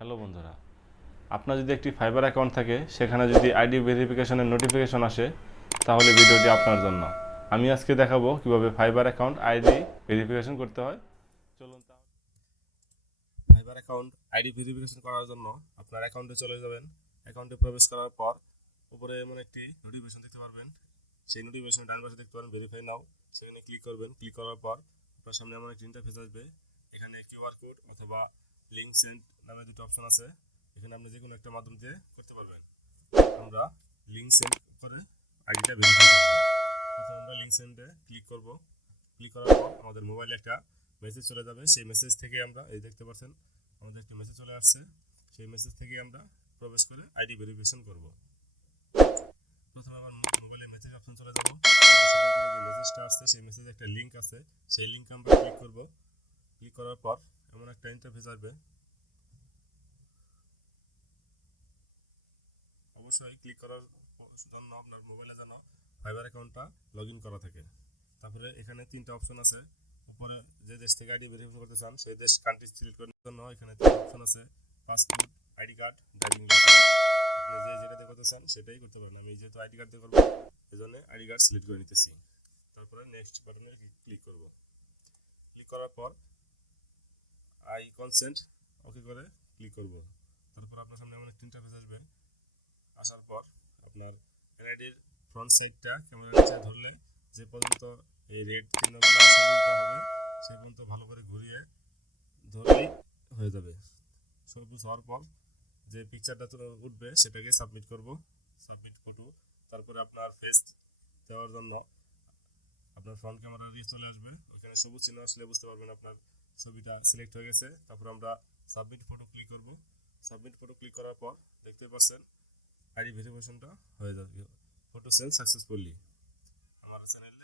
Hello বন্ধুরা, আপনার যদি একটি ফাইবার অ্যাকাউন্ট থাকে সেখানে যদি আইডি ভেরিফিকেশনের নোটিফিকেশন আসে তাহলে ভিডিওটি আপনার জন্য। আমি আজকে দেখাবো কিভাবে ফাইবার অ্যাকাউন্ট আইডি ভেরিফিকেশন করতে হয়। চলুন তাহলে ফাইবার অ্যাকাউন্ট আইডি ভেরিফিকেশন করার জন্য আপনার অ্যাকাউন্টে চলে যাবেন। অ্যাকাউন্টে প্রবেশ করার পর উপরে এমন একটি নোটিফিকেশন দেখতে পারবেন। সেই নোটিফিকেশন ডান পাশে দেখতে পারেন ভেরিফাই নাও, সেখানে ক্লিক করবেন। ক্লিক করার পর আপনার সামনে এমন একটি ইন্টারফেস আসবে। এখানে কিউআর কোড অথবা লিঙ্ক সেন্ড নামে দুটো অপশন আছে। এখানে আপনি যে কোনো একটা মাধ্যম দিয়ে করতে পারবেন। আমরা লিঙ্ক সেন্ড করে আইডিটা ভেরিফাই করব। প্রথমে আমরা লিঙ্ক সেন্ডে ক্লিক করব। ক্লিক করার পর আমাদের মোবাইলে একটা মেসেজ চলে যাবে। সেই মেসেজ থেকে আমরা এই দেখতে পাচ্ছেন আমাদের একটা মেসেজ চলে আসছে। সেই মেসেজ থেকে আমরা প্রবেশ করে আইডি ভেরিফিকেশন করব। প্রথমে আমার মোবাইলে মেসেজ অপশন চলে যাব। সেখান থেকে যে মেসেজটা আসছে সেই মেসেজে একটা লিঙ্ক আছে। সেই লিঙ্কে আমরা ক্লিক করব। ক্লিক করার পর এমন একটা ইন্টারফেস আসবে। অবশ্যই ক্লিক করার জন্য আপনার মোবাইলে যেন ফাইবার অ্যাকাউন্টটা লগ ইন করা থাকে। তারপরে এখানে তিনটা অপশন আছে। উপরে যে দেশ থেকে আইডি ভেরিফিকেশন করতে চান সেই দেশ কান্ট্রি সিলেক্ট করার জন্য এখানে তিনটা অপশন আছে: passport, ID card, driving licence. আপনি যে যেটাতে করতে চান সেটাই করতে পারেন। আমি যেহেতু আইডি কার্ড দিয়ে করবো এই জন্য আইডি কার্ড সিলেক্ট করে নিতেছি। তারপরে নেক্সট বাটনে ক্লিক করব। ক্লিক করার পর আই কনসেন্ট ওকে করে ক্লিক করব। তারপর আপনার সামনে এমন একটা ইন্টারফেস আসবে। আসার পর আপনার এনআইডির ফ্রন্ট সাইডটা ক্যামেরার নিচে ধরলে যে পর্যন্ত এই রেড চিহ্নগুলো সবুজটা হবে সে পর্যন্ত ভালো করে ঘুরিয়ে ধরলেই হয়ে যাবে। সবুজ হওয়ার পর যে পিকচারটা উঠবে সেটাকে সাবমিট করব, সাবমিট ফটো। তারপরে আপনার ফেস দেওয়ার জন্য আপনার ফ্রন্ট ক্যামেরা দিয়ে চলে আসবে। ওইখানে সবুজ চিহ্ন আসলে বুঝতে পারবেন আপনার ছবিটা সিলেক্ট হয়ে গেছে। তারপর আমরা সাবমিট ফটো ক্লিক করব। সাবমিট ফটো ক্লিক করার পর দেখতে পাচ্ছেন আইডি ভেরিফিকেশনটা হয়ে যাবে। Photo send successfully. আমার চ্যানেল